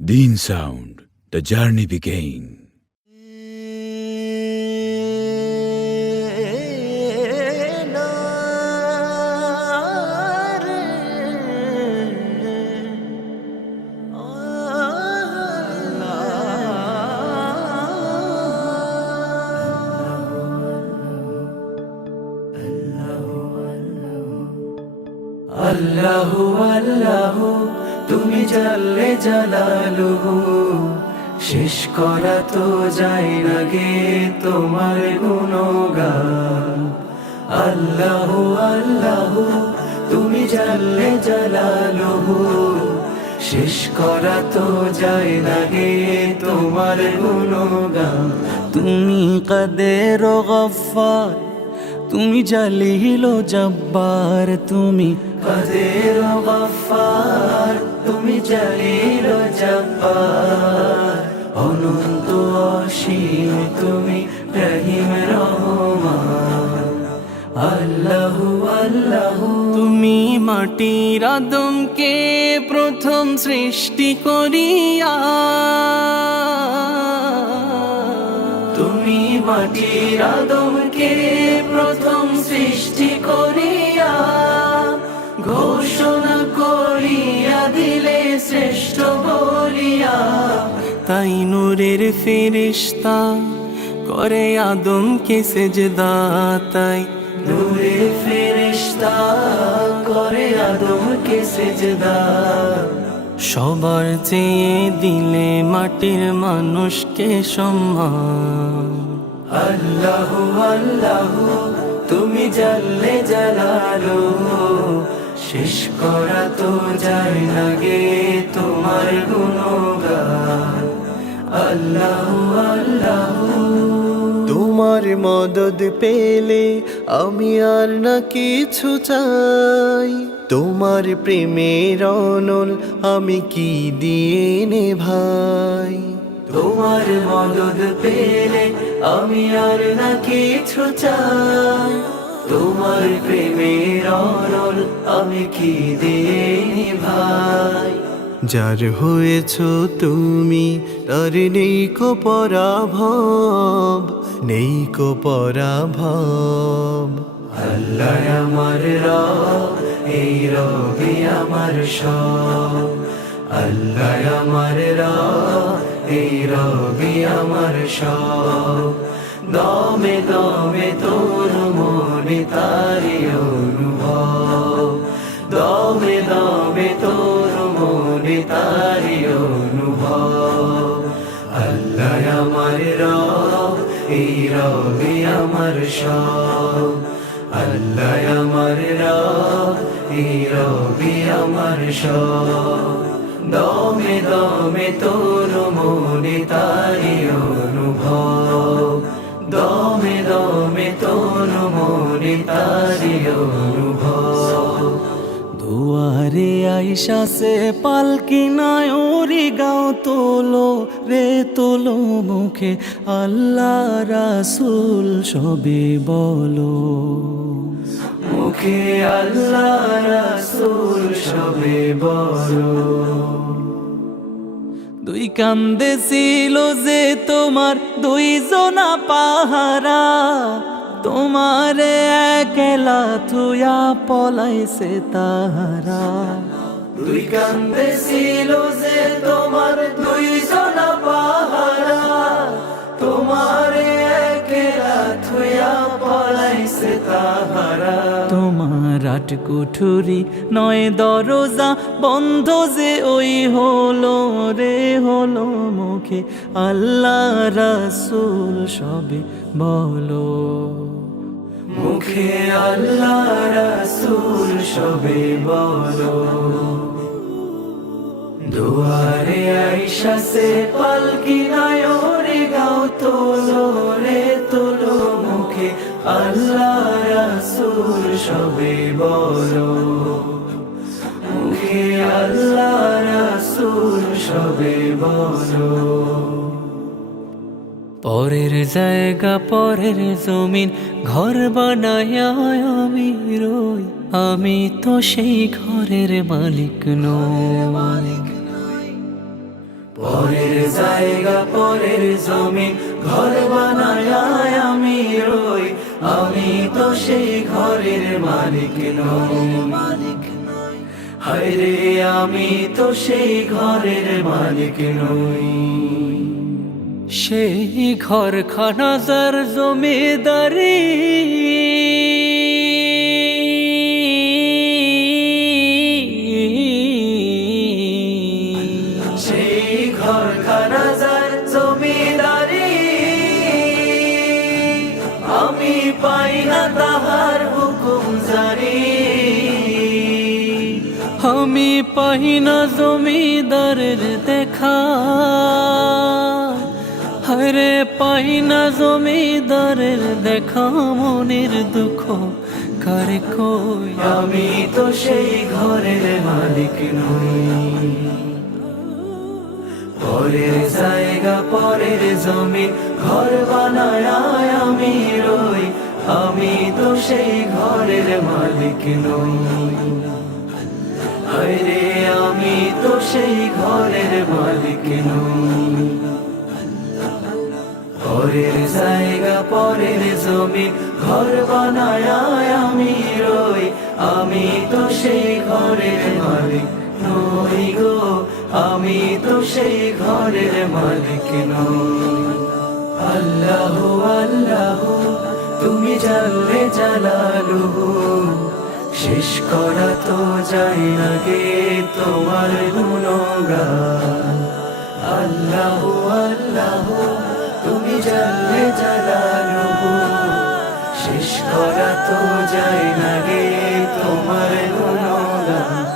Deen sound, the journey began. আল্লাহু আল্লাহু তুমি জাল্লে জালালুহু, শেষ করা তো যায় না গে তোমার গুণগান। আল্লাহু আল্লাহু তুমি জাল্লে জালালুহু, শেষ করা তো যায় না গে তোমার গুণগান। তুমি কাদের ও গফফার, তুমি জালিল ও জব্বার, তুমি কাদের ও গফফার, তুমি জালিল ও জব্বার। অনন্ত অসীম তুমি রহিম রহমান। আল্লাহু আল্লাহু তুমি মাটির আদমকে প্রথম সৃষ্টি করিয়া, তুমি মাটির আদমকে প্রথম সৃষ্টি করিয়া, ঘোষণা করিয়া দিলে শ্রেষ্ঠ বলিয়া। তাই নূরের ফেরেশতা করে আদমকে সেজদা, তাই নূরের ফেরেশতা করে আদমকে সেজদা। সবার চেয়ে দিলে মাটির মানুষকে সম্মান। আল্লাহু আল্লাহু তুমি জাল্লে জালালুহু, শেষ করা তো যায় না গে তোমার গুণগান। আল্লাহু আল্লাহু তোমার মদদ পেলে আমি আর না কিছু চাই, তোমার প্রেমের অনল আমি কি দিয়ে নে ভাই। তোমার মদদ পেলে আমি আর না কিছু চাই, তোমার প্রেমের অনল আমি কি দিয়ে নে ভাই। যার হয়েছ তুমি তার নেই কো পরাভব, নেই কো পরাভব। আল্লাহ আমার রব, এই রবি আমার সব। আল্লাহ আমার রব, এই রবি আমার সব। দমে দমে তোর মনে তারি অনুভব, দমে দমে তোর মনে তারি অনুভব। আল্লাহ আমার রব, এই রবি আমার সব। আল্লাহ আমার রব, এই রবি আমার সব। দমে দমে তোর মনে তারি অনুভব, দমে দমে তোর মনে তারি অনুভব। দুয়ারে আইসা সে পালকি নায় ওরে গাও তোলো রে তোলো মুখে আল্লাহ রাসূল সবে বলো, মুখে আল্লাহ রাসূল সবে বলো। দুই কান্দে ছিল যে তোমার দুইজনা পাহারা, তোমারে একলা থুয়া পলাইছে তাহারা। দুই কান্দে ছিল যে তোমার দুইজনা পাহারা, তোমারে একলা থুয়া পলাইছে তাহারা। তোমার আট কুঠুরি নয় দরজা বন্ধ যে ওই হলো রে হলো, মুখে আল্লাহ রাসূল সবে বলো, মুখে আল্লাহ রাসূল সবে বলো। দুয়ারে আইসা সে পালকি নায় ওরে গাও তোলো রে তোলো, মুখে আল্লাহ রাসূল সবে বলো, মুখে আল্লাহ রাসূল সবে বলো। পরের জায়গা পরের জমিন ঘর বানায় আমি রই, আমি তো সেই ঘরের মালিক নই। পরের জায়গা পরের জমিন ঘর বানায় আমি রই, আমি তো সেই ঘরের মালিক নই। হায়রে আমি তো সেই ঘরের মালিক নই। সেই ঘরখানা যার জমিদারি, সেই ঘরখানা যার জমিদারি, আমি পাই না তাহার হুকুম জারি। আমি পাই না জমিদারের দেখা, হরে পাই না জমিদারের দেখা, মনের দুঃখ কারে কই, আমি তো সেই ঘরের মালিক নই। পরের জায়গা পরের জমিন ঘর বানায় আমি রই, আমি তো সেই ঘরের মালিক নই। হায়রে আমি তো সেই ঘরের মালিক নই। পরের জায়গা পরের জমিন ঘর বানায় আমি রই, আমি তো সেই ঘরের মালিক নই গো, আমি তো সেই ঘরের মালিক নই। আল্লাহ আল্লাহ তুমি জানলে জালালুহু, শেষ করা তো যায় না গে তোমার গুণগান। আল্লাহ আল্লাহ তুমি জানলে জালালুহু, শেষ করা তো যায় না গে তোমার গুণগান।